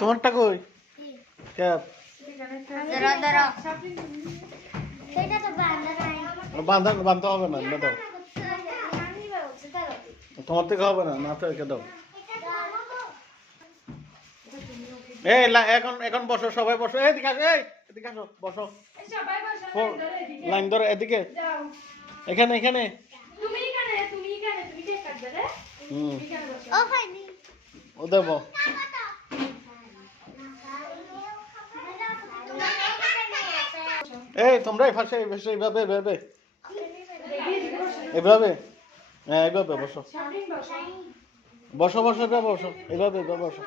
তোমারটা কই ক্যাপ বান্ধা হবে না দাও তোমার থেকে হবে না না থেকে দাও এখন এখন বসো সবাই বসো এদিকে আসো এদিকে আসো বসো লাইন ধরো এদিকে এখানে এখানে ও দেবো তোমরা ফাঁসে এইভাবে এইভাবে এইভাবে হ্যাঁ এইভাবে বসো বসো বসো বসো এইভাবে বসো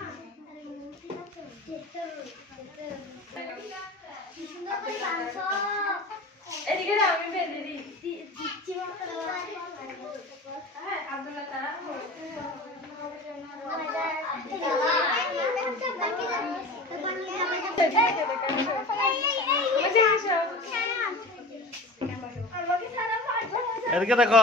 এদিকে দেখো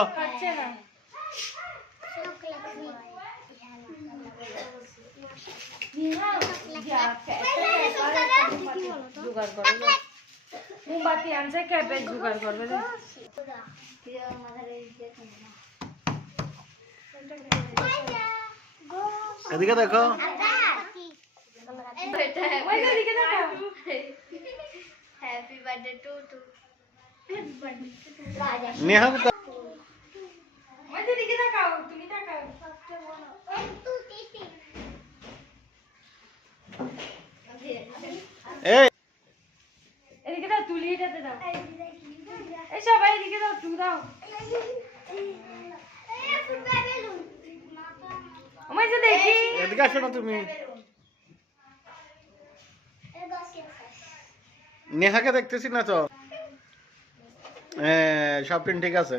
মোমবাতি আনছে ক্যাপে জোগাড় করবে এদিকে দেখো হ্যাপি বার্থডে টু নেহা এদিকে দাও তুলি এটাতে দাও এই সবাই এদিকে দাও টু দাও দেখি এদিকে আসো না তুমি নেহাকে দেখতেছি না তো সব ঠিক আছে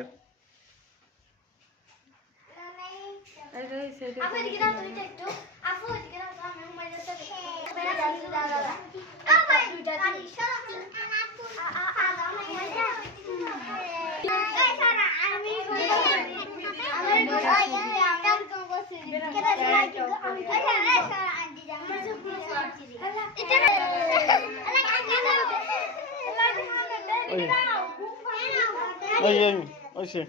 ওই সে